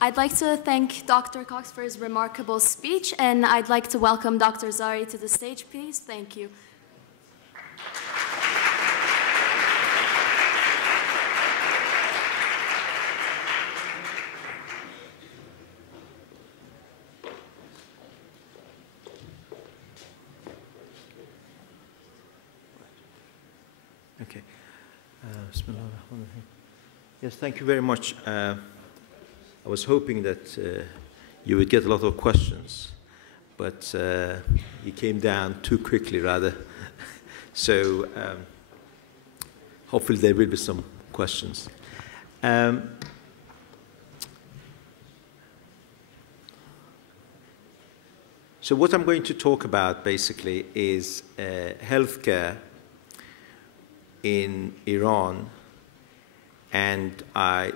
I'd like to thank Dr. Cox for his remarkable speech, and I'd like to welcome Dr. Zarei to the stage, please. Thank you. Okay. Yes, thank you very much. I was hoping that you would get a lot of questions, but you came down too quickly, rather. So hopefully there will be some questions. So what I'm going to talk about, basically, is healthcare in Iran, and I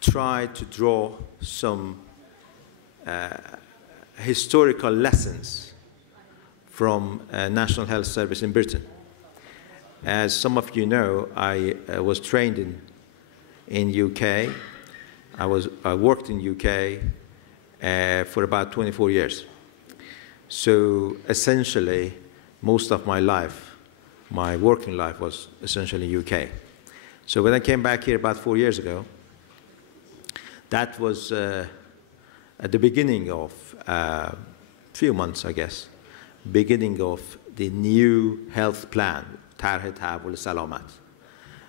try to draw some historical lessons from National Health Service in Britain. As some of you know, I was trained in UK. I worked in UK for about 24 years. So essentially, most of my life, my working life, was essentially UK. So when I came back here about 4 years ago, that was at the beginning of a few months, I guess, beginning of the new health plan, Tarh Tahawul Salamat.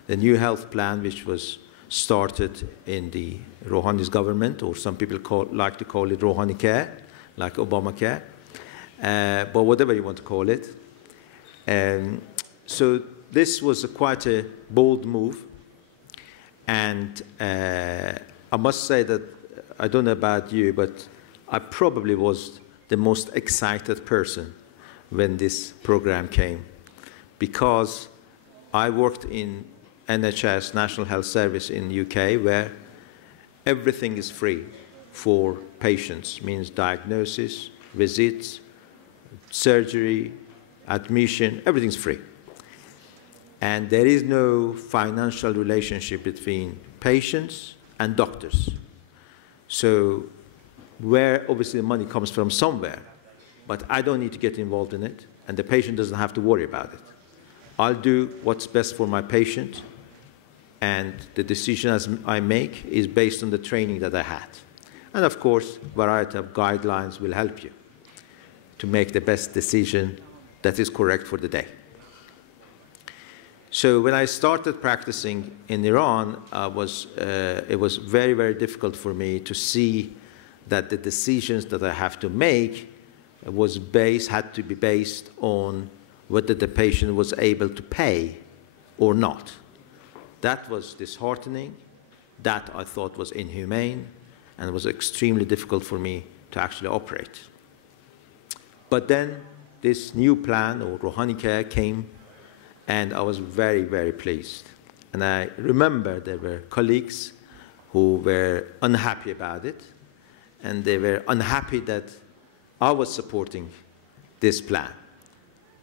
The new health plan, which was started in the Rouhani's government, or some people like to call it Rouhani Care, like Obamacare, but whatever you want to call it. So this was quite a bold move, and I must say that, I don't know about you, but I probably was the most excited person when this program came, because I worked in NHS, National Health Service in the UK, where everything is free for patients, means diagnosis, visits, surgery, admission, everything's free. And there is no financial relationship between patients and doctors. So where obviously the money comes from somewhere, but I don't need to get involved in it, and the patient doesn't have to worry about it. I'll do what's best for my patient, and the decision I make is based on the training that I had. And of course, a variety of guidelines will help you to make the best decision that is correct for the day. So when I started practicing in Iran, it was very, very difficult for me to see that the decisions that I have to make had to be based on whether the patient was able to pay or not. That was disheartening. That I thought was inhumane, and it was extremely difficult for me to actually operate. But then this new plan, or Rouhani Care, came, and I was very, very pleased. And I remember there were colleagues who were unhappy about it, and they were unhappy that I was supporting this plan.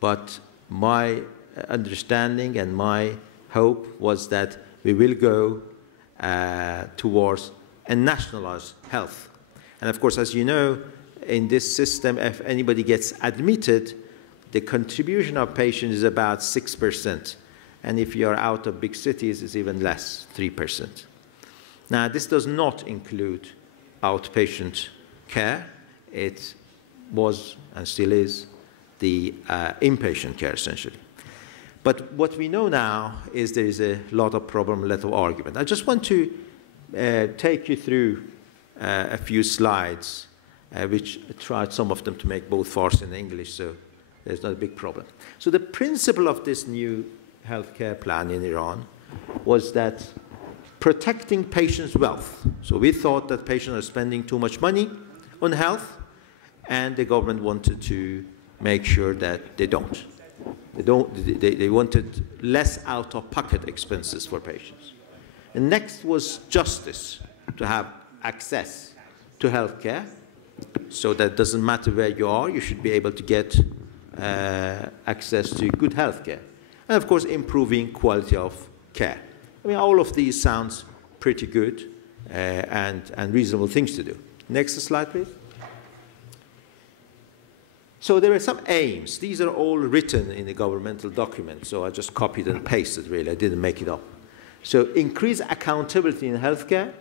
But my understanding and my hope was that we will go towards a nationalized health. And of course, as you know, in this system, if anybody gets admitted, the contribution of patients is about 6%. And if you're out of big cities, it's even less, 3%. Now, this does not include outpatient care. It was and still is the inpatient care, essentially. But what we know now is there is a lot of problem, a lot of argument. I just want to take you through a few slides, which I tried some of them to make both Farsi and English, so there's not a big problem. So the principle of this new healthcare plan in Iran was that protecting patients' wealth. So we thought that patients are spending too much money on health, and the government wanted to make sure that they don't. They wanted less out-of-pocket expenses for patients. And next was justice, to have access to healthcare, so that it doesn't matter where you are, you should be able to get access to good healthcare. And of course, improving quality of care. I mean, all of these sounds pretty good, and reasonable things to do. Next slide, please. So there are some aims. These are all written in the governmental document, so I just copied and pasted, really. I didn't make it up. So increase accountability in healthcare,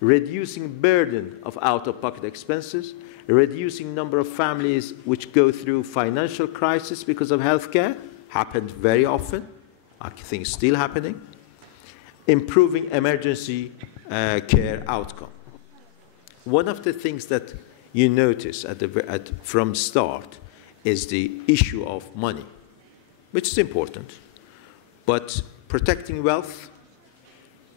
reducing burden of out-of-pocket expenses, reducing number of families which go through financial crisis because of healthcare, happened very often, I think it's still happening, improving emergency care outcome. One of the things that you notice from start is the issue of money, which is important, but protecting wealth,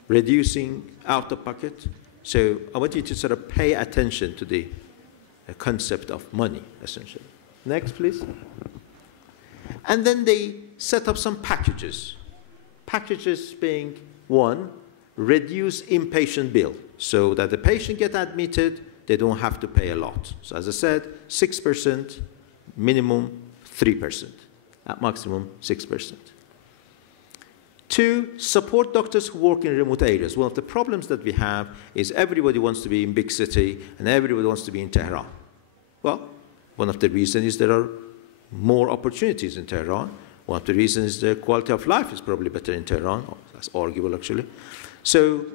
reducing out-of-pocket. So I want you to sort of pay attention to the concept of money, essentially. Next, please. And then they set up some packages. Packages being, one, reduce inpatient bill, so that the patient gets admitted, they don't have to pay a lot. So as I said, 6%, minimum 3%, at maximum 6%. Two, support doctors who work in remote areas. One of the problems that we have is everybody wants to be in big city and everybody wants to be in Tehran. Well, one of the reasons is there are more opportunities in Tehran. One of the reasons is the quality of life is probably better in Tehran. Oh, that's arguable, actually. So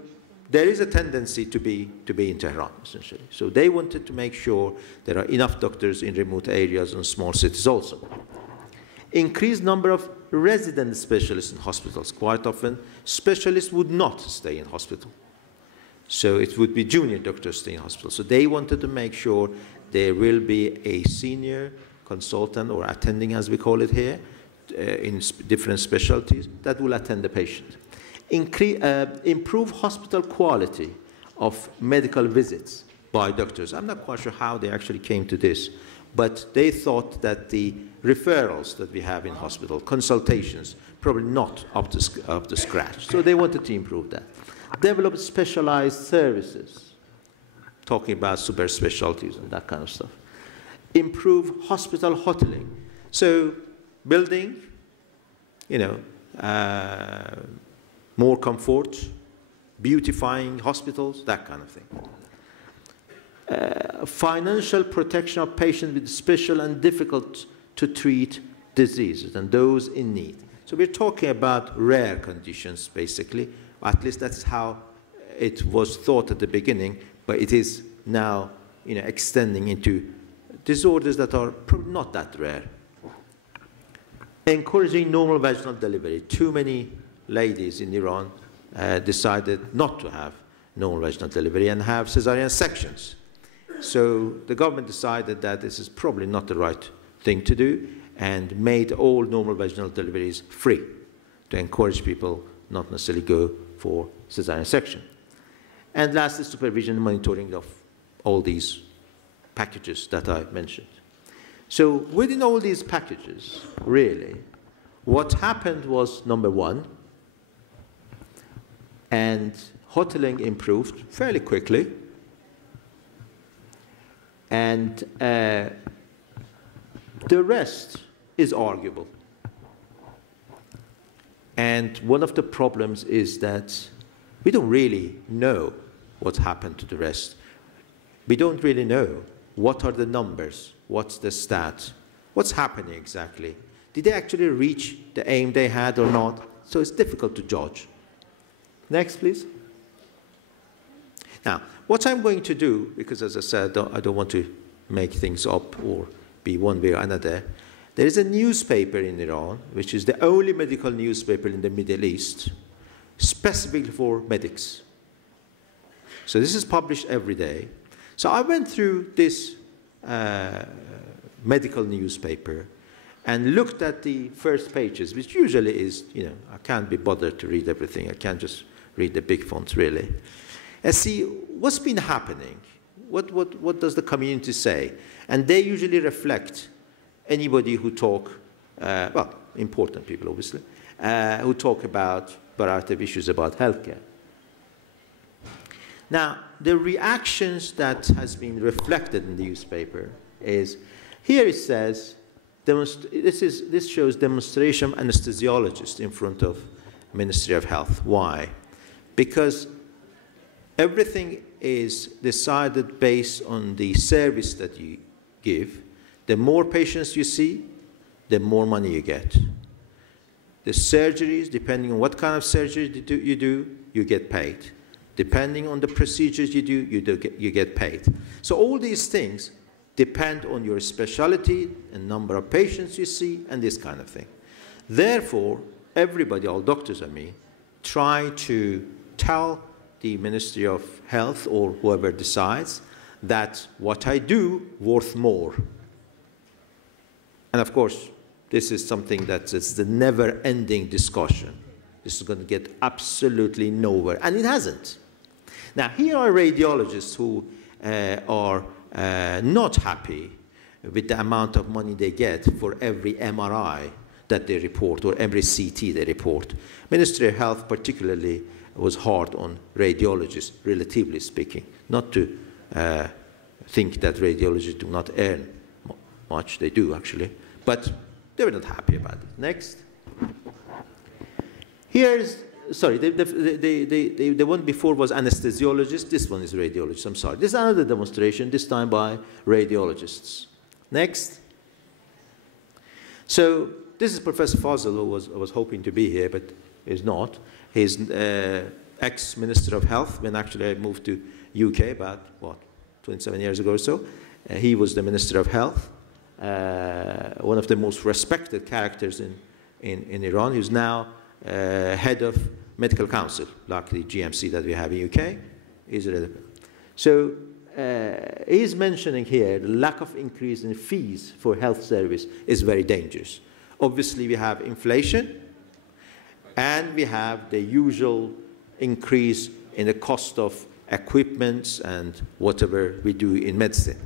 there is a tendency to be in Tehran, essentially. So they wanted to make sure there are enough doctors in remote areas and small cities also. Increased number of resident specialists in hospitals. Quite often, specialists would not stay in hospital. So it would be junior doctors staying in hospital. So they wanted to make sure there will be a senior consultant, or attending as we call it here, in different specialties, that will attend the patient. Improve hospital quality of medical visits by doctors. I'm not quite sure how they actually came to this, but they thought that the referrals that we have in hospital, consultations, probably not up to scratch. So they wanted to improve that. Develop specialized services, talking about super specialties and that kind of stuff. Improve hospital hoteling. So building, more comfort, beautifying hospitals, that kind of thing. Financial protection of patients with special and difficult to treat diseases and those in need. So we're talking about rare conditions, basically. At least that's how it was thought at the beginning, but it is now extending into disorders that are probably not that rare. Encouraging normal vaginal delivery. Too many ladies in Iran decided not to have normal vaginal delivery and have cesarean sections. So the government decided that this is probably not the right thing to do and made all normal vaginal deliveries free to encourage people not necessarily go for cesarean section. And lastly, supervision and monitoring of all these packages that I mentioned. So within all these packages, really, what happened was, number one, and hoteling improved fairly quickly, and the rest is arguable. And one of the problems is that we don't really know what happened to the rest. We don't really know what are the numbers, what's the stats, what's happening exactly. Did they actually reach the aim they had or not? So it's difficult to judge. Next, please. Now, what I'm going to do, because as I said, I don't want to make things up or be one way or another, there is a newspaper in Iran, which is the only medical newspaper in the Middle East, specifically for medics. So this is published every day. So I went through this medical newspaper and looked at the first pages, which usually is, I can't be bothered to read everything. I can't just read the big fonts, really. And see what's been happening. What does the community say? And they usually reflect anybody who talk, well, important people, obviously, who talk about a variety of issues about healthcare. Now, the reactions that has been reflected in the newspaper is, here it says, this shows demonstration anesthesiologist in front of Ministry of Health. Why? Because everything is decided based on the service that you give. The more patients you see, the more money you get. The surgeries, depending on what kind of surgery you do, you get paid. Depending on the procedures you do, you get paid. So all these things depend on your specialty and number of patients you see and this kind of thing. Therefore, everybody, all doctors I mean, try to tell the Ministry of Health or whoever decides that what I do worth more. And of course, this is something that is the never-ending discussion. This is going to get absolutely nowhere, and it hasn't. Now, here are radiologists who are not happy with the amount of money they get for every MRI that they report or every CT they report. Ministry of Health particularly was hard on radiologists, relatively speaking. Not to think that radiologists do not earn much, they do actually, but they were not happy about it. Next. Here's, sorry, the one before was anesthesiologist. This one is radiologist, I'm sorry. This is another demonstration, this time by radiologists. Next. So this is Professor Fazil, who was hoping to be here, but is not. He's ex-Minister of Health when actually I moved to UK about, what, 27 years ago or so. He was the Minister of Health, one of the most respected characters in Iran, who's now head of medical council, like the GMC that we have in UK. So he's mentioning here the lack of increase in fees for health service is very dangerous. Obviously, we have inflation, and we have the usual increase in the cost of equipment and whatever we do in medicine.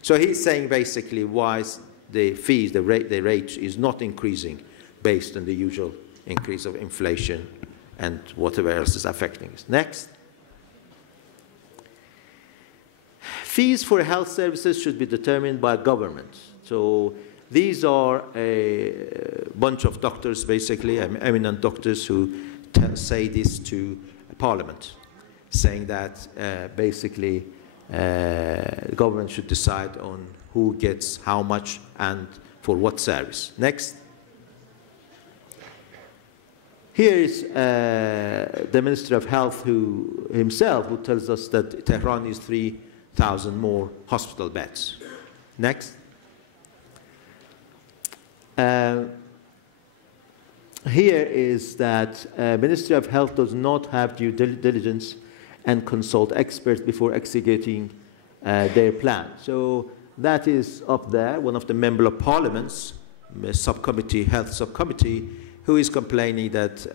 So he's saying basically why the fees, the rate is not increasing based on the usual increase of inflation and whatever else is affecting us. Next. Fees for health services should be determined by government. So these are a bunch of doctors, basically, eminent doctors who say this to Parliament, saying that basically the government should decide on who gets how much and for what service. Next. Here is the Minister of Health himself who tells us that Tehran needs 3,000 more hospital beds. Next. Here is that Ministry of Health does not have due diligence and consult experts before executing their plan. So that is up there, one of the Member of Parliament's subcommittee, health subcommittee, who is complaining that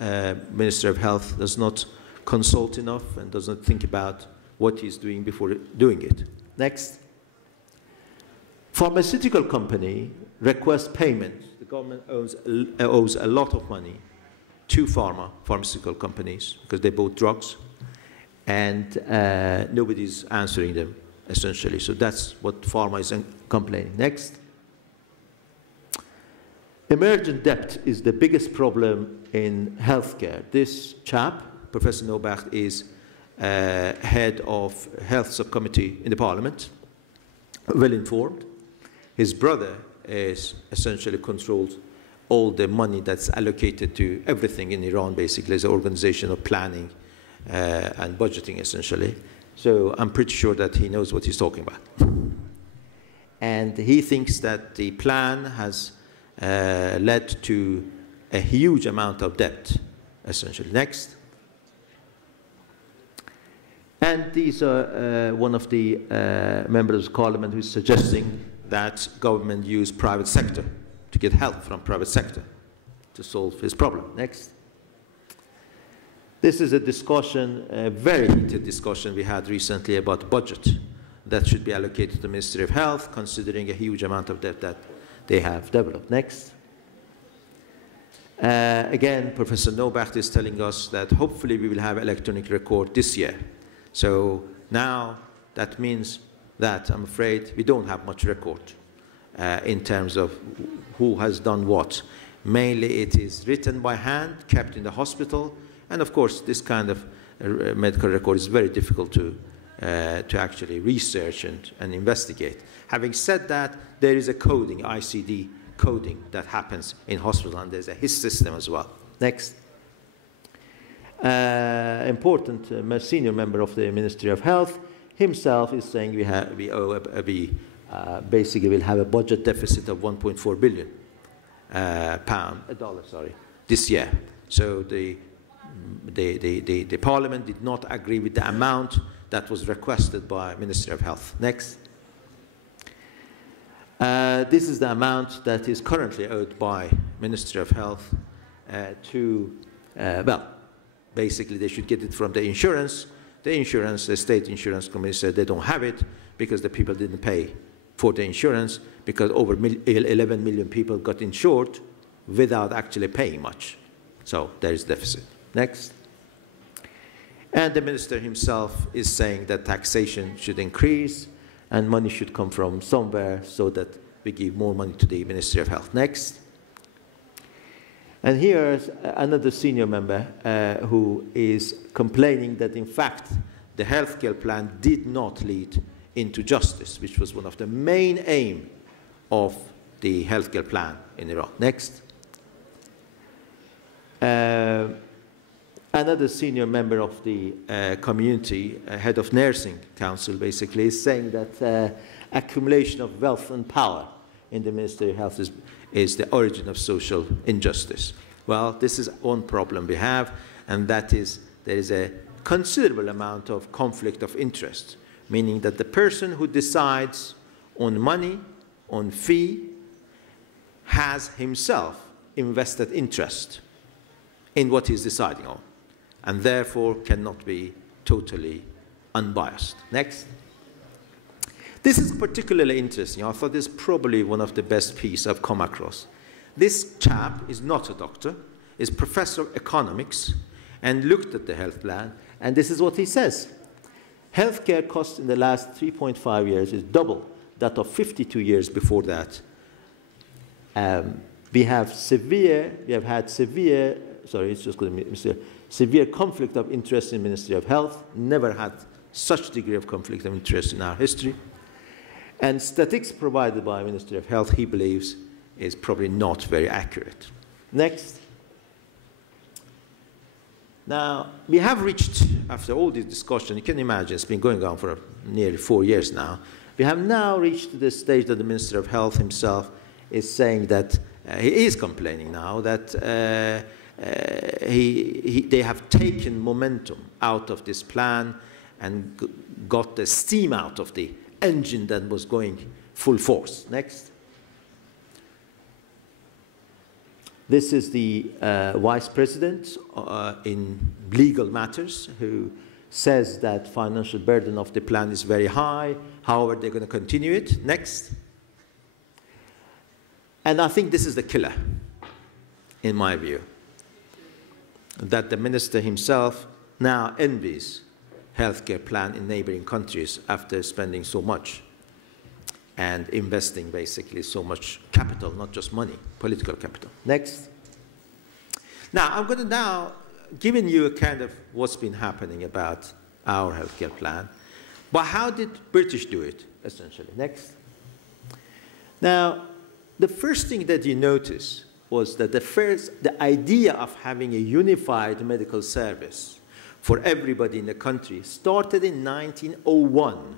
Minister of Health does not consult enough and does not think about what he's doing before doing it. Next. Pharmaceutical company requests payment. The government owes a lot of money to pharmaceutical companies because they bought drugs, and nobody's answering them, essentially. So that's what pharma is complaining. Next. Emergent debt is the biggest problem in healthcare. This chap, Professor Nobacht, is head of health subcommittee in the parliament, well informed. His brother is essentially controls all the money that's allocated to everything in Iran, basically, as an organization of planning and budgeting, essentially. So I'm pretty sure that he knows what he's talking about. And he thinks that the plan has led to a huge amount of debt, essentially. Next. And these are one of the members of parliament who's suggesting that government use private sector to get help from private sector to solve his problem. Next. This is a discussion, a very heated discussion we had recently about budget that should be allocated to the Ministry of Health, considering a huge amount of debt that they have developed. Next. Again, Professor Nobacht is telling us that hopefully we will have electronic record this year. So now that means that I'm afraid we don't have much record in terms of who has done what. Mainly it is written by hand, kept in the hospital, and of course this kind of medical record is very difficult to actually research and investigate. Having said that, there is a coding, ICD coding, that happens in hospital, and there's a HIS system as well. Next. Important senior member of the Ministry of Health himself is saying basically we'll have a budget deficit of 1.4 billion dollar, this year. So the Parliament did not agree with the amount that was requested by Ministry of Health. Next. This is the amount that is currently owed by Ministry of Health well, basically they should get it from the insurance. The state insurance company said they don't have it because the people didn't pay for the insurance, because over 11 million people got insured without actually paying much. So there is deficit. Next. And the minister himself is saying that taxation should increase and money should come from somewhere so that we give more money to the Ministry of Health. Next. And here's another senior member who is complaining that, in fact, the healthcare plan did not lead into justice, which was one of the main aims of the healthcare plan in Iran. Next. Another senior member of the community, head of nursing council, basically, is saying that accumulation of wealth and power in the Ministry of Health is the origin of social injustice. Well, this is one problem we have, and that is there is a considerable amount of conflict of interest, meaning that the person who decides on money, on fee, has himself invested interest in what he's deciding on, and therefore cannot be totally unbiased. Next. This is particularly interesting. I thought this is probably one of the best pieces I've come across. This chap is not a doctor, is professor of economics, and looked at the health plan, and this is what he says. Healthcare costs in the last 3.5 years is double that of 52 years before that. We have had severe conflict of interest in Ministry of Health, never had such degree of conflict of interest in our history. And statistics provided by Ministry of Health, he believes, is probably not very accurate. Next. Now, we have reached, after all this discussion, you can imagine it's been going on for nearly 4 years now, we have now reached the stage that the Minister of Health himself is saying that he is complaining now that they have taken momentum out of this plan and got the steam out of the engine that was going full force. Next. This is the vice president in legal matters who says that financial burden of the plan is very high. However, they're going to continue it. Next. And I think this is the killer, in my view, that the minister himself now envies healthcare plan in neighboring countries after spending so much and investing basically so much capital, not just money, political capital. Next. Now, I'm going to now giving you a kind of what's been happening about our healthcare plan, but how did British do it, essentially? Next. Now, the first thing that you notice was that the idea of having a unified medical service for everybody in the country started in 1901.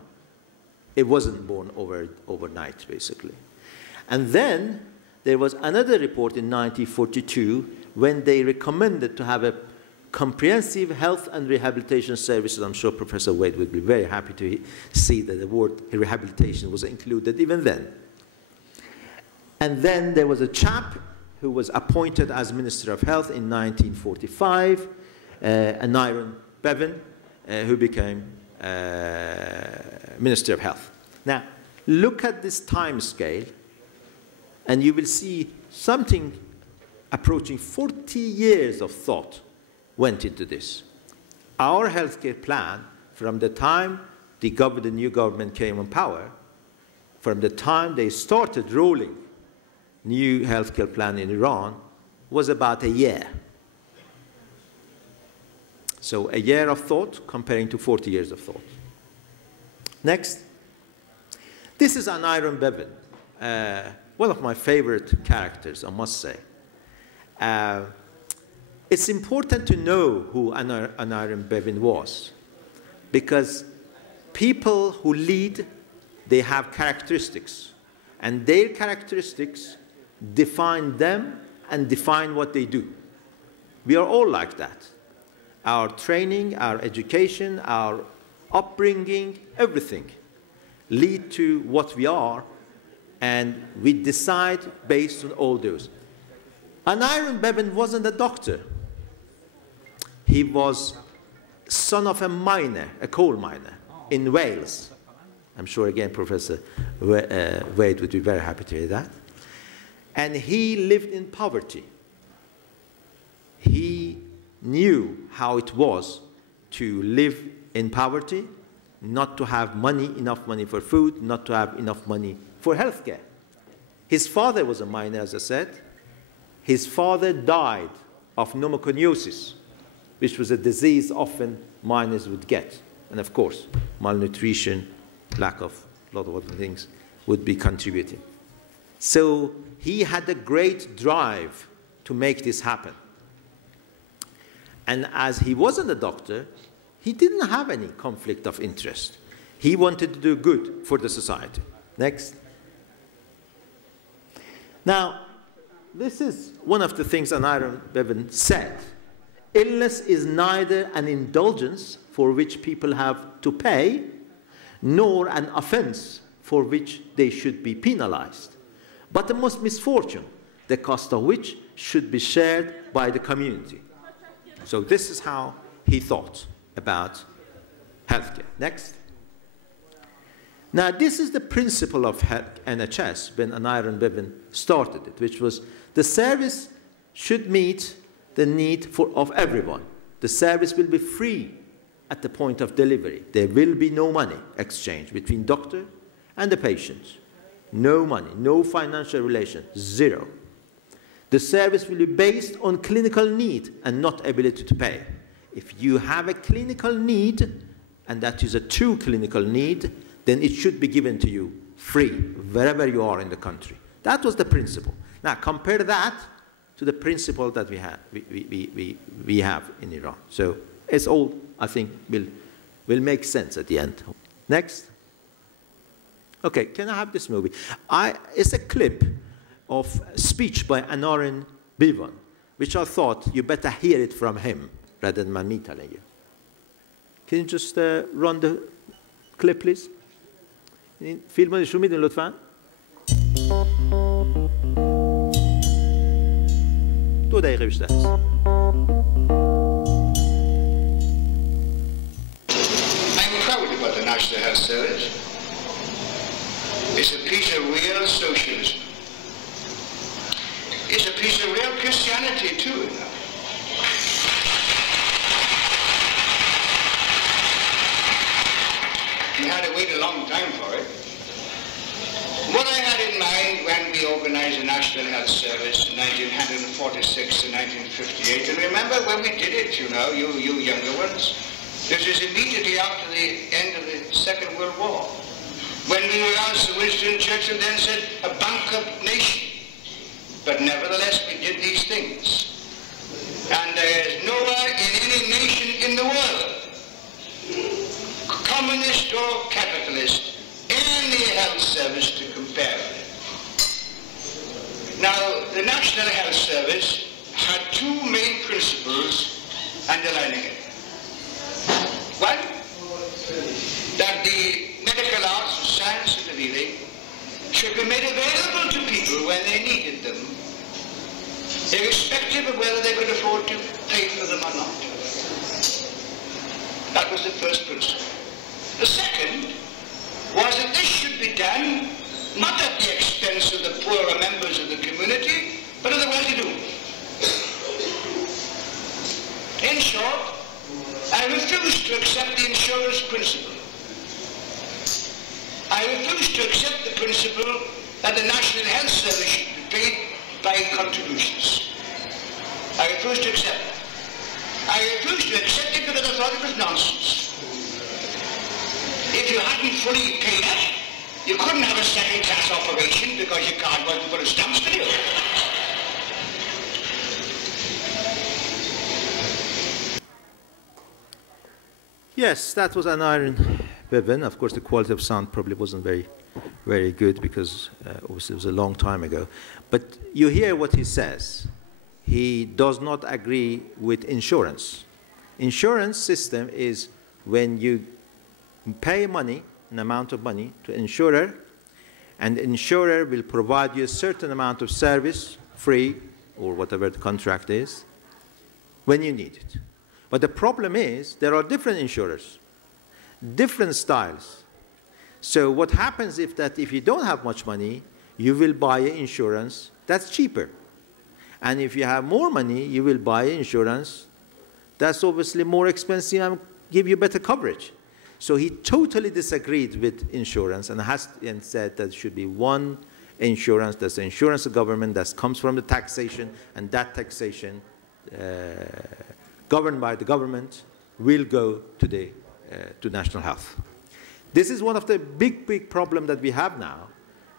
It wasn't born overnight, basically. And then there was another report in 1942 when they recommended to have a comprehensive health and rehabilitation services. I'm sure Professor Wade would be very happy to see that the word rehabilitation was included even then. And then there was a chap who was appointed as Minister of Health in 1945, Aneurin Bevan, who became Minister of Health. Now, look at this time scale, and you will see something approaching 40 years of thought went into this. Our healthcare plan, from the time the new government came on power, from the time they started rolling new healthcare plan in Iran, was about a year. So a year of thought comparing to 40 years of thought. Next. This is Aneurin Bevan, one of my favorite characters, I must say. It's important to know who Aneurin Bevan was, because people who lead, they have characteristics, and their characteristics define them and define what they do. We are all like that. Our training, our education, our upbringing, everything lead to what we are, and we decide based on all those. Aneurin Bevan wasn't a doctor. He was son of a miner, a coal miner in Wales. I'm sure, again, Professor Wade would be very happy to hear that. And he lived in poverty. He knew how it was to live in poverty, not to have money, enough money for food, not to have enough money for healthcare. His father was a miner, as I said. His father died of pneumoconiosis, which was a disease often miners would get. And of course, malnutrition, lack of a lot of other things would be contributing. So he had a great drive to make this happen. And as he wasn't a doctor, he didn't have any conflict of interest. He wanted to do good for the society. Next. Now, this is one of the things Aneurin Bevan said. Illness is neither an indulgence for which people have to pay, nor an offense for which they should be penalized, but a most misfortune, the cost of which should be shared by the community. So this is how he thought about healthcare. Next. Now, this is the principle of NHS when Aneurin Bevan started it, which was the service should meet the need of everyone. The service will be free at the point of delivery. There will be no money exchange between doctor and the patient. No money, no financial relation, zero. The service will be based on clinical need and not ability to pay. If you have a clinical need, and that is a true clinical need, then it should be given to you free, wherever you are in the country. That was the principle. Now, compare that to the principle that we have in Iran. So it's all, I think, will make sense at the end. Next. Okay, can I have this movie? It's a clip of a speech by Aneurin Bevan, which I thought you better hear it from him rather than me telling you. Can you just run the clip, please? فیلم نشون میدین لطفاً؟ 2 دقیقه بیشتر است. I'm proud about the National Health Service. It's a piece of real socialism. It's a piece of real Christianity too. We had to wait a long time for it. What I had in mind when we organized the National Health Service in 1946 to 1958, and remember when we did it, you know, you younger ones, this is immediately after the end of the Second World War. When we were asked, Winston Churchill then said, a bankrupt nation. But nevertheless, we did these things. And there is nowhere in any nation in the world, communist or capitalist, any health service to compare with it. Now, the National Health Service had 2 main principles underlining it. One, that the medical arts, science and the healing should be made available to people when they needed them, irrespective of whether they could afford to pay for them or not. That was the first principle. The second was that this should be done not at the expense of the poorer members of the community, but of the well-to-do. In short, I refuse to accept the insurance principle. I refuse to accept the principle that the National Health Service should be paid by contributions. I refuse to accept it. I refuse to accept it because thought it was nonsense. If you hadn't fully paid up, you couldn't have a second-class operation because your card wasn't full of stamps, could you? Yes, that was Aneurin Bevan. Of course, the quality of sound probably wasn't very good because obviously it was a long time ago. But you hear what he says. He does not agree with insurance. Insurance system is when you pay money, an amount of money, to an insurer, and the insurer will provide you a certain amount of service, free, or whatever the contract is, when you need it. But the problem is there are different insurers, different styles. So what happens if you don't have much money, you will buy insurance that's cheaper. And if you have more money, you will buy insurance that's obviously more expensive and give you better coverage. So he totally disagreed with insurance and said that there should be one insurance, that's the insurance of government that comes from the taxation, and that taxation governed by the government will go to national health. This is one of the big problems that we have now,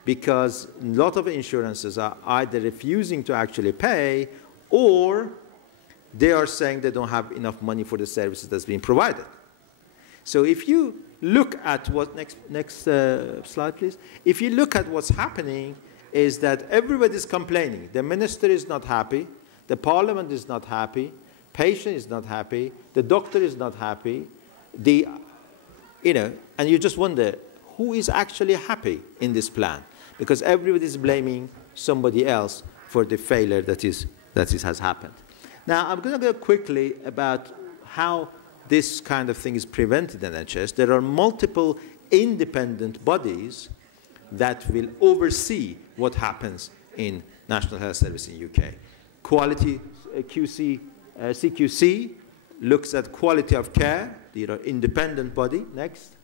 because a lot of insurances are either refusing to actually pay, or they are saying they don't have enough money for the services that's being provided. So if you look at what, next slide please. If you look at what's happening is that everybody's complaining. The minister is not happy, the parliament is not happy, patient is not happy, the doctor is not happy, and you just wonder, who is actually happy in this plan? Because everybody is blaming somebody else for the failure that has happened. Now, I'm going to go quickly about how this kind of thing is prevented in NHS. There are multiple independent bodies that will oversee what happens in National Health Service in UK. Quality CQC looks at quality of care. These are independent body. Next.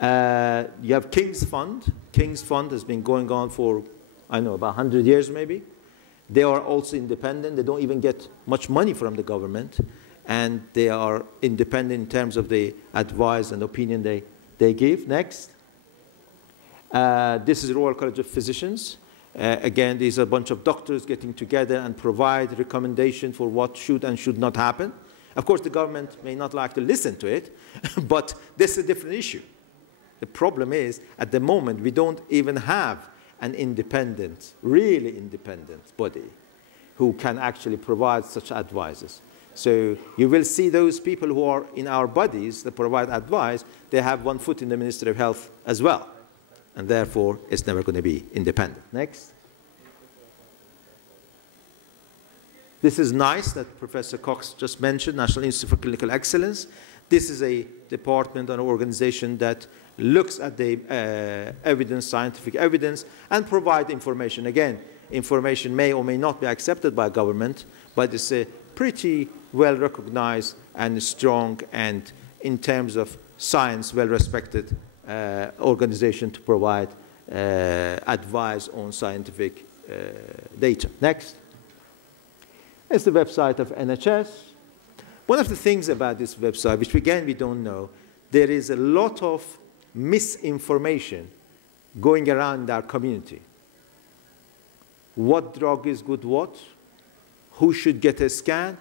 You have King's Fund. King's Fund has been going on for, I don't know, about 100 years maybe. They are also independent. They don't even get much money from the government. And they are independent in terms of the advice and opinion they give. Next. This is Royal College of Physicians. Again, these are a bunch of doctors getting together and provide recommendation for what should and should not happen. Of course, the government may not like to listen to it, but this is a different issue. The problem is, at the moment, we don't even have an independent, really independent body who can actually provide such advices. So you will see those people who are in our bodies that provide advice, they have one foot in the Ministry of Health as well. And therefore, it's never going to be independent. Next. This is NICE that Professor Cox just mentioned, National Institute for Clinical Excellence. This is a department or organization that looks at the evidence, scientific evidence, and provide information. Again, information may or may not be accepted by government, but it's a pretty well recognized and strong and, in terms of science, well-respected organization to provide advice on scientific data. Next. It's the website of NHS. One of the things about this website, which again we don't know, there is a lot of misinformation going around our community. What drug is good what? Who should get a scan?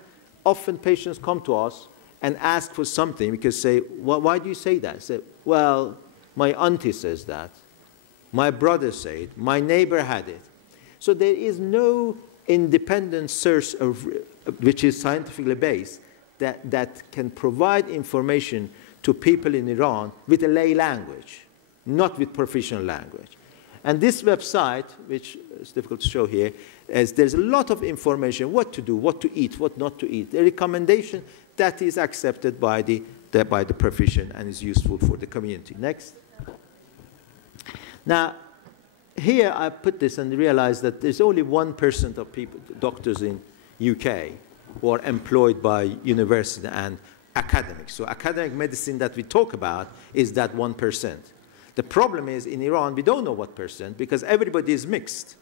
Often patients come to us and ask for something because say, why do you say that? Say, well, my auntie says that. My brother said it. My neighbor had it. So there is no independent source which is scientifically based that can provide information to people in Iran with a lay language, not with professional language. And this website, which is difficult to show here, there's a lot of information, what to do, what to eat, what not to eat, a recommendation that is accepted by the profession and is useful for the community. Next. Now, here I put this and realized that there's only 1% of people, doctors in UK, who are employed by university and academics. So academic medicine that we talk about is that 1%. The problem is in Iran, we don't know what percent because everybody is mixed.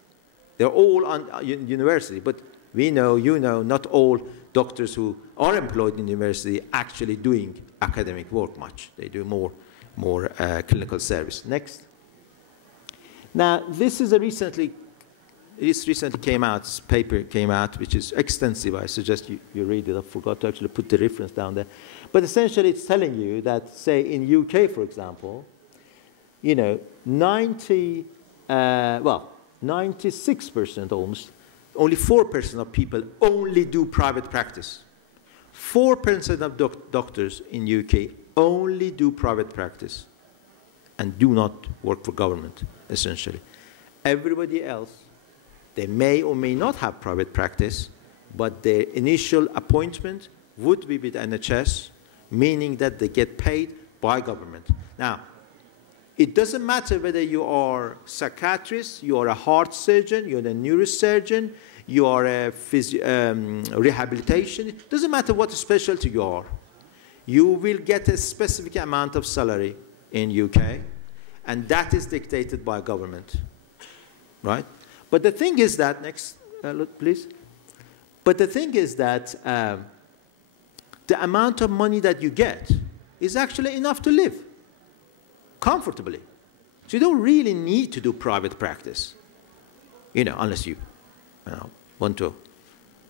They're all on university, but we know, you know, not all doctors who are employed in university actually doing academic work much. They do more clinical service. Next. Now, this recently came out, this paper came out, which is extensive. I suggest you read it. I forgot to actually put the reference down there. But essentially, it's telling you that, say, in UK, for example, you know, 96% almost, only 4% of people only do private practice. 4% of doctors in UK only do private practice and do not work for government, essentially. Everybody else, they may or may not have private practice, but their initial appointment would be with NHS, meaning that they get paid by government. Now, it doesn't matter whether you are a psychiatrist, you are a heart surgeon, you're a neurosurgeon, you are a rehabilitation. It doesn't matter what specialty you are. You will get a specific amount of salary in UK, and that is dictated by government, right? But the thing is that, next, look, please. But the thing is that the amount of money that you get is actually enough to live comfortably. So you don't really need to do private practice, you know, unless you know, want to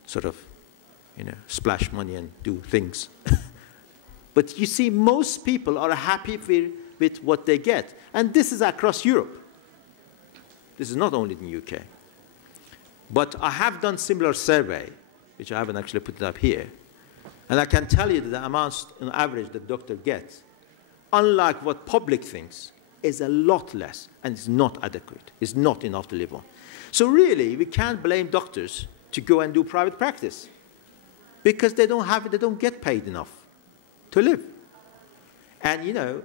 sort of, you know, splash money and do things. But you see, most people are happy with what they get. And this is across Europe. This is not only in the UK. But I have done similar survey, which I haven't actually put it up here. And I can tell you that the amounts on average the doctor gets, unlike what public thinks, is a lot less, and it's not adequate. It's not enough to live on. So really, we can't blame doctors to go and do private practice, because they don't get paid enough to live. And you know,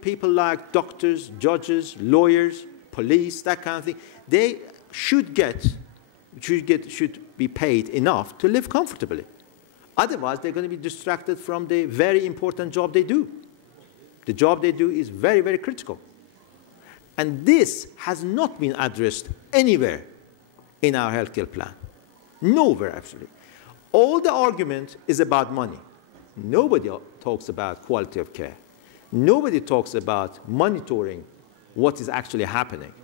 people like doctors, judges, lawyers, police, that kind of thing, they should be paid enough to live comfortably. Otherwise, they're going to be distracted from the very important job they do. The job they do is very, very critical. And this has not been addressed anywhere in our healthcare plan. Nowhere, actually. All the argument is about money. Nobody talks about quality of care. Nobody talks about monitoring what is actually happening.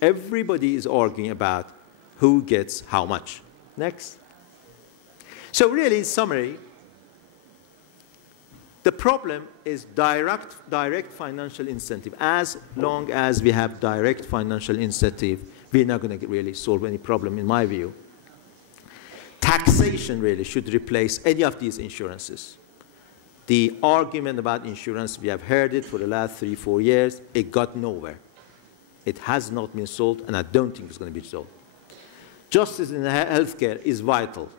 Everybody is arguing about who gets how much. Next. So really, in summary, the problem is direct financial incentive. As long as we have direct financial incentive, we're not going to really solve any problem, in my view. Taxation really should replace any of these insurances. The argument about insurance, we have heard it for the last 3-4 years. It got nowhere. It has not been solved, and I don't think it's going to be solved. Justice in healthcare is vital.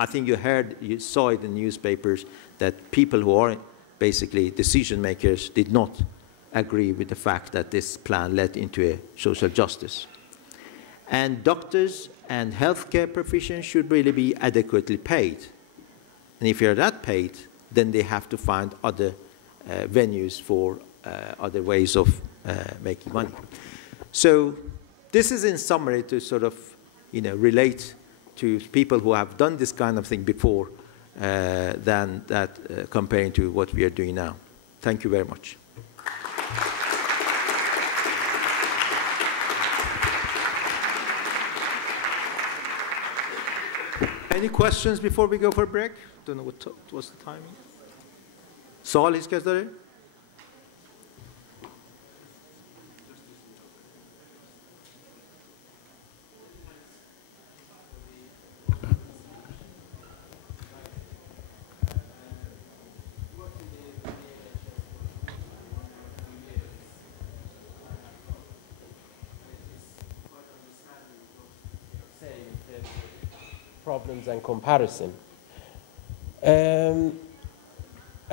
I think you saw it in newspapers that people who are basically decision makers did not agree with the fact that this plan led into a social justice. And doctors and healthcare professions should really be adequately paid. And if you're not paid, then they have to find other venues for other ways of making money. So this is in summary to sort of, you know, relate to people who have done this kind of thing before than that comparing to what we are doing now. Thank you very much. Any questions before we go for a break? Don't know what was the timing. سوال هیچ کس داره؟ Problems and comparison. And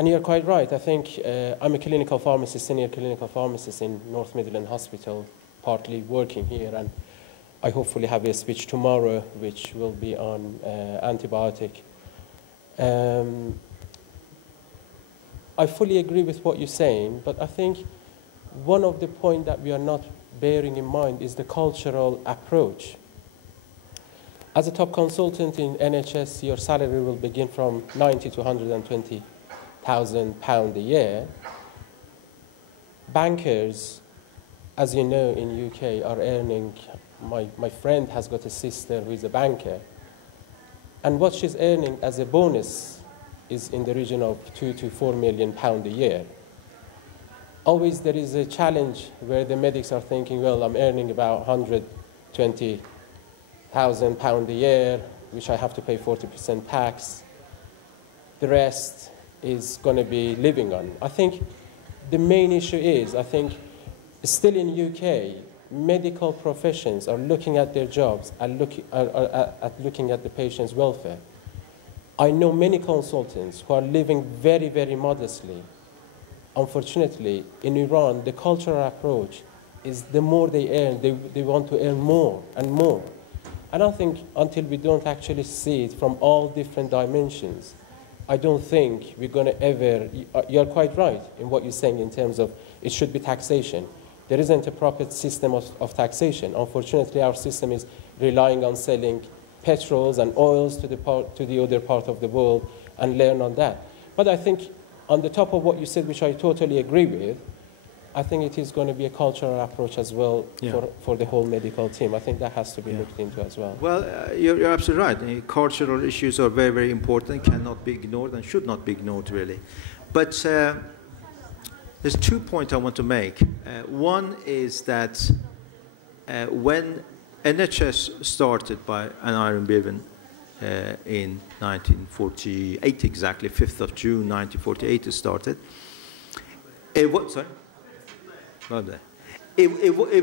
you're quite right. I think I'm a clinical pharmacist, senior clinical pharmacist in North Midland Hospital, partly working here, and I hopefully have a speech tomorrow which will be on antibiotic. I fully agree with what you're saying, but I think one of the points that we are not bearing in mind is the cultural approach. As a top consultant in NHS, your salary will begin from 90 to 120,000 pounds a year. Bankers, as you know, in UK are earning, my friend has got a sister who is a banker, and what she's earning as a bonus is in the region of 2 to 4 million pounds a year. Always there is a challenge where the medics are thinking, well, I'm earning about 120,000 pounds a year, which I have to pay 40% tax. The rest is going to be living on. I think the main issue is, I think, still in UK, medical professions are looking at their jobs and looking at the patient's welfare. I know many consultants who are living very, very modestly. Unfortunately, in Iran, the cultural approach is the more they earn, they want to earn more and more. I don't think until we don't actually see it from all different dimensions, I don't think we're going to ever, you're quite right in what you're saying in terms of it should be taxation. There isn't a proper system of taxation. Unfortunately, our system is relying on selling petrols and oils to the other part of the world and learn on that. But I think on the top of what you said, which I totally agree with, I think it is going to be a cultural approach as well for the whole medical team. I think that has to be looked into as well. Well, you're absolutely right. Cultural issues are very, very important, cannot be ignored and should not be ignored, really. But there's 2 points I want to make. One is that when NHS started by Aneurin Bevan in 1948, exactly, 5th of June 1948 it started. It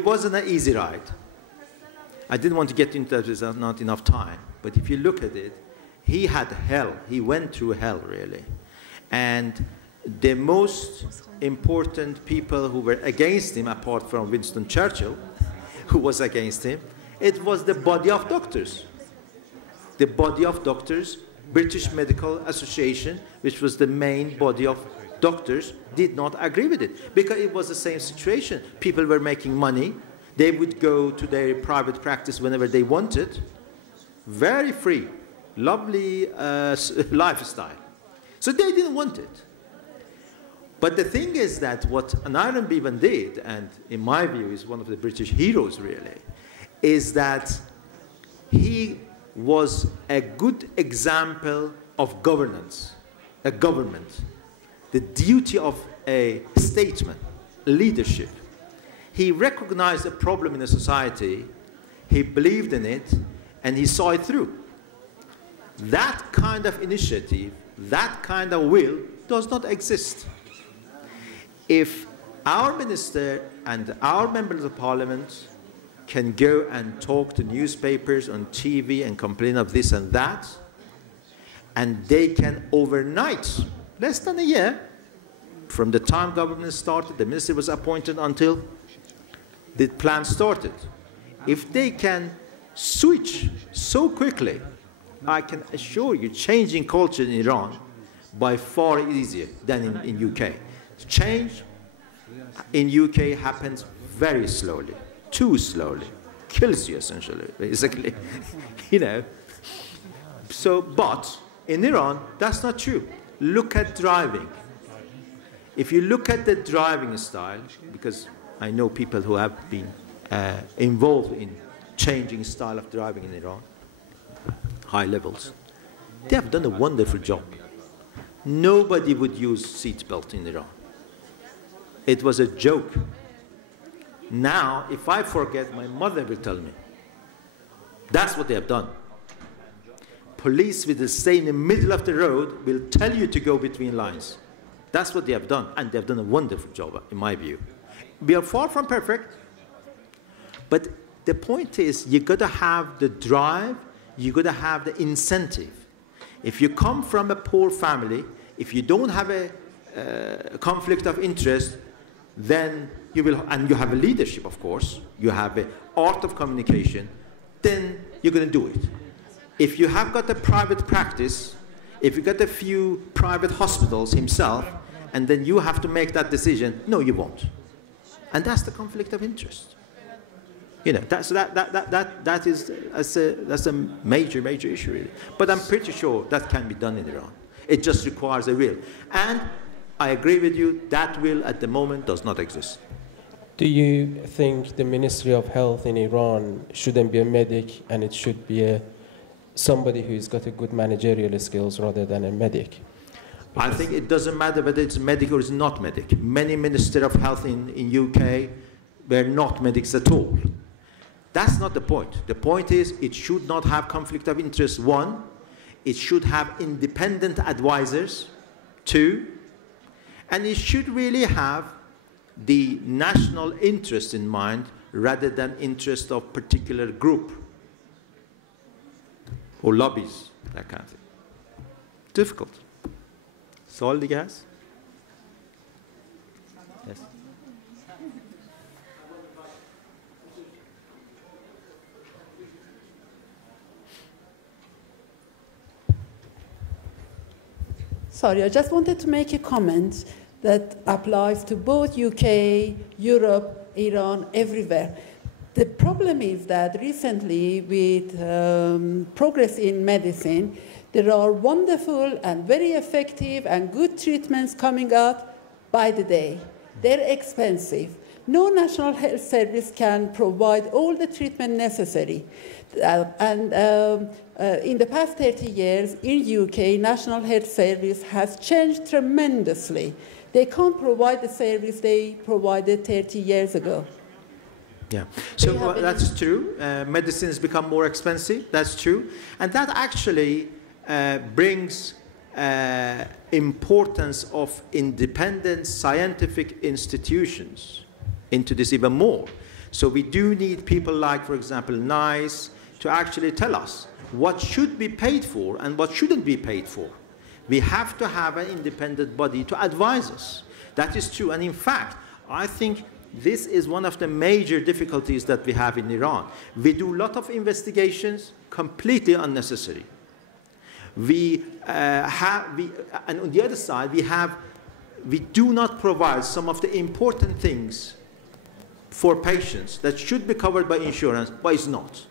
wasn't an easy ride. I didn't want to get into that, there's not enough time. But if you look at it, he had hell. He went through hell, really. And the most important people who were against him, apart from Winston Churchill, who was against him, it was the body of doctors. The body of doctors, British Medical Association, which was the main body of doctors, did not agree with it because it was the same situation. People were making money. They would go to their private practice whenever they wanted. Very free, lovely lifestyle. So they didn't want it. But the thing is that what Aneurin Bevan did, and in my view is one of the British heroes really, is that he was a good example of governance, a government, the duty of a statesman, leadership. He recognized a problem in a society, he believed in it, and he saw it through. That kind of initiative, that kind of will does not exist. If our minister and our members of parliament can go and talk to newspapers on TV and complain of this and that, and they can overnight, less than a year, from the time government started, the minister was appointed until the plan started. If they can switch so quickly, I can assure you, changing culture in Iran by far easier than in UK. Change in UK happens very slowly, too slowly, kills you essentially, basically, you know. So, but in Iran, that's not true. Look at driving. If you look at the driving style, because I know people who have been involved in changing style of driving in Iran, high levels, they have done a wonderful job. Nobody would use seatbelt in Iran. It was a joke. Now, if I forget, my mother will tell me. That's what they have done. Police will stay in the middle of the road, will tell you to go between lines. That's what they have done, and they have done a wonderful job, in my view. We are far from perfect, but the point is, you got to have the drive, you got to have the incentive. If you come from a poor family, if you don't have a conflict of interest, then you will, and you have a leadership, of course, you have an art of communication, then you're going to do it. If you have got a private practice, if you got a few private hospitals himself, and then you have to make that decision, no, you won't. And that's the conflict of interest. You know, that's a major issue, really. But I'm pretty sure that can be done in Iran. It just requires a will. And I agree with you, that will at the moment does not exist. Do you think the Ministry of Health in Iran shouldn't be a medic and it should be somebody who's got a good managerial skills rather than a medic? I think it doesn't matter whether it's medic or it's not medic. Many Minister of Health in UK were not medics at all. That's not the point. The point is it should not have conflict of interest, one. It should have independent advisors, two. And it should really have the national interest in mind rather than interest of particular group or lobbies, that kind of thing. Difficult. Sol دیگه هست؟ Yes. Sorry, I just wanted to make a comment that applies to both UK, Europe, Iran, everywhere. The problem is that recently, with progress in medicine, there are wonderful and very effective and good treatments coming out by the day. They're expensive. No national health service can provide all the treatment necessary. In the past 30 years, in UK, National Health Service has changed tremendously. They can't provide the service they provided 30 years ago. Yeah, so that's true. Medicines become more expensive, that's true. And that actually brings importance of independent scientific institutions into this even more. So we do need people like, for example, NICE, to actually tell us what should be paid for and what shouldn't be paid for. We have to have an independent body to advise us. That is true. And in fact, I think this is one of the major difficulties that we have in Iran. We do a lot of investigations, completely unnecessary. And on the other side, we do not provide some of the important things for patients that should be covered by insurance, but it's not.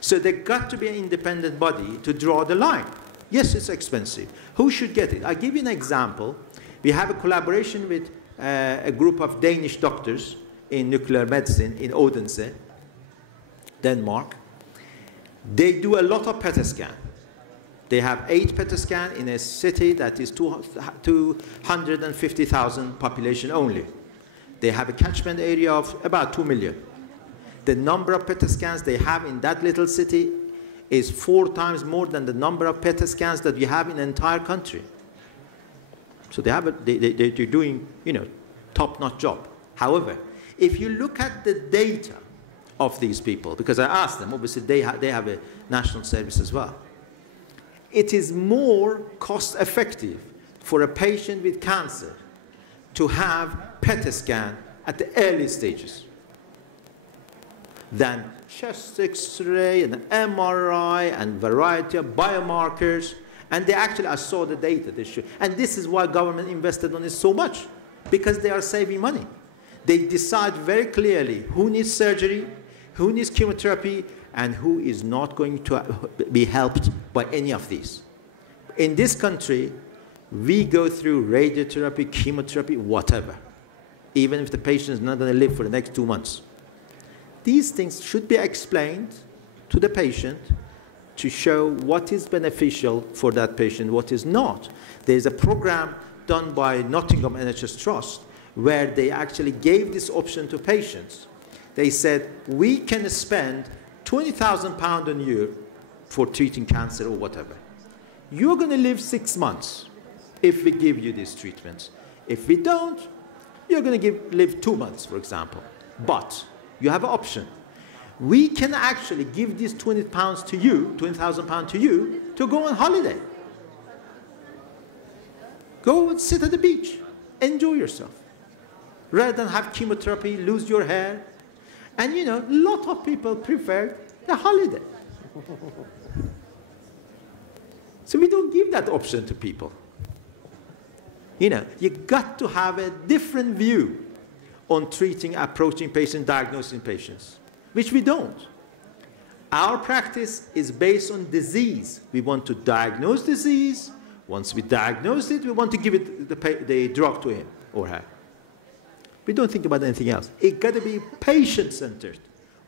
So there got to be an independent body to draw the line. Yes, it's expensive. Who should get it? I'll give you an example. We have a collaboration with a group of Danish doctors in nuclear medicine in Odense, Denmark. They do a lot of PET scan. They have 8 PET scan in a city that is 250,000 population only. They have a catchment area of about 2 million. The number of PET scans they have in that little city is 4 times more than the number of PET scans that we have in the entire country. So they're doing, you know, top-notch job. However, if you look at the data of these people, because I asked them, obviously they have a national service as well, it is more cost-effective for a patient with cancer to have PET scan at the early stages than chest X-ray and MRI and variety of biomarkers. And they actually, I saw the data they show. And this is why government invested on it so much, because they are saving money. They decide very clearly who needs surgery, who needs chemotherapy, and who is not going to be helped by any of these. In this country, we go through radiotherapy, chemotherapy, whatever, even if the patient is not going to live for the next 2 months. These things should be explained to the patient to show what is beneficial for that patient, what is not. There's a program done by Nottingham NHS Trust where they actually gave this option to patients. They said, we can spend £20,000 a year for treating cancer or whatever. You're going to live 6 months if we give you these treatments. If we don't, you're going to live 2 months, for example. But you have an option. We can actually give these £20,000 to you to go on holiday. Go and sit at the beach. Enjoy yourself. Rather than have chemotherapy, lose your hair. And you know, a lot of people prefer the holiday. So we don't give that option to people. You know, you got to have a different view on treating, approaching patients, diagnosing patients. which we don't. Our practice is based on disease. We want to diagnose disease. Once we diagnose it, we want to give it the drug to him or her. We don't think about anything else. It's got to be patient-centered.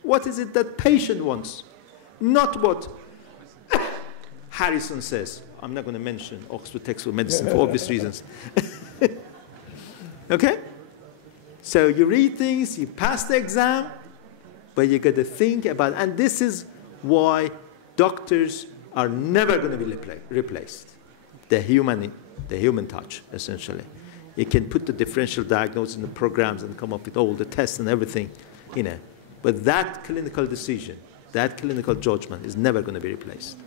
What is it that patient wants? Not what Harrison says. I'm not going to mention Oxford Textbook Medicine for obvious reasons. Okay? So you read things, you pass the exam, but you got to think about, and this is why doctors are never going to be replaced. The human touch, essentially. You can put the differential diagnosis in the programs and come up with all the tests and everything, you know. But that clinical decision, that clinical judgment is never going to be replaced.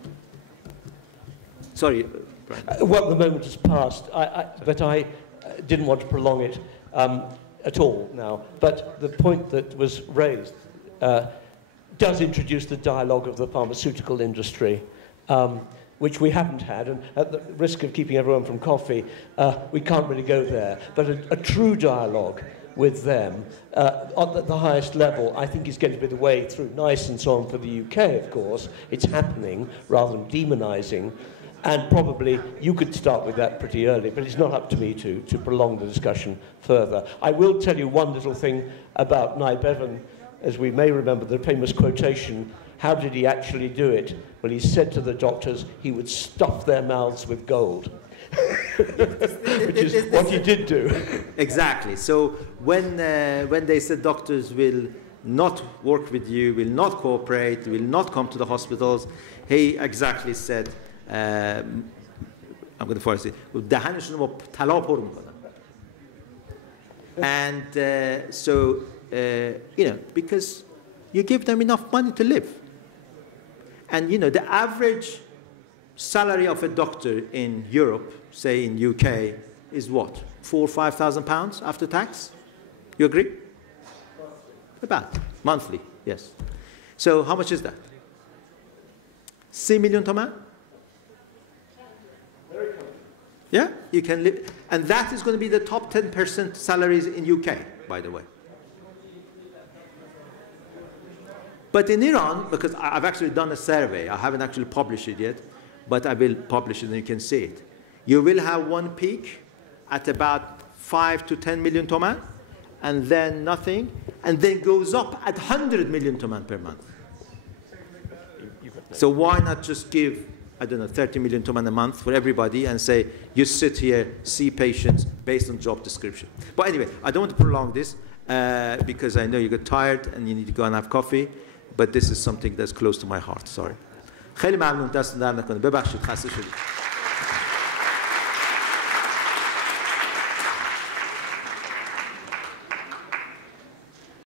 Sorry, Brian. Well, the moment has passed, but I didn't want to prolong it at all now. But the point that was raised does introduce the dialogue of the pharmaceutical industry, which we haven't had, and at the risk of keeping everyone from coffee, we can't really go there. But a true dialogue with them at the highest level, I think, is going to be the way through. NICE and so on for the UK, of course. It's happening rather than demonising. And probably you could start with that pretty early, but it's not up to me to prolong the discussion further. I will tell you one little thing about Aneurin Bevan, as we may remember the famous quotation. How did he actually do it? Well, he said to the doctors he would stuff their mouths with gold, which is what he did do. Exactly. So when they said doctors will not work with you, will not cooperate, will not come to the hospitals, he exactly said, I'm going to force it, and so, you know, because you give them enough money to live. And, you know, the average salary of a doctor in Europe, say in UK, is what? £4,000 or £5,000 after tax? You agree? About monthly, yes. So how much is that? 6 million toman? Yeah, you can live. And that is going to be the top 10% salaries in UK, by the way. But in Iran, because I've actually done a survey, I haven't actually published it yet, but I will publish it and you can see it. You will have one peak at about 5 to 10 million toman, and then nothing, and then goes up at 100 million toman per month. So why not just give, I don't know, 30 million toman a month for everybody and say, you sit here, see patients based on job description. But anyway, I don't want to prolong this because I know you get tired and you need to go and have coffee. But this is something that's close to my heart. Sorry. خیلی ممنون. دست در نکنه. ببخشید خسته شدید.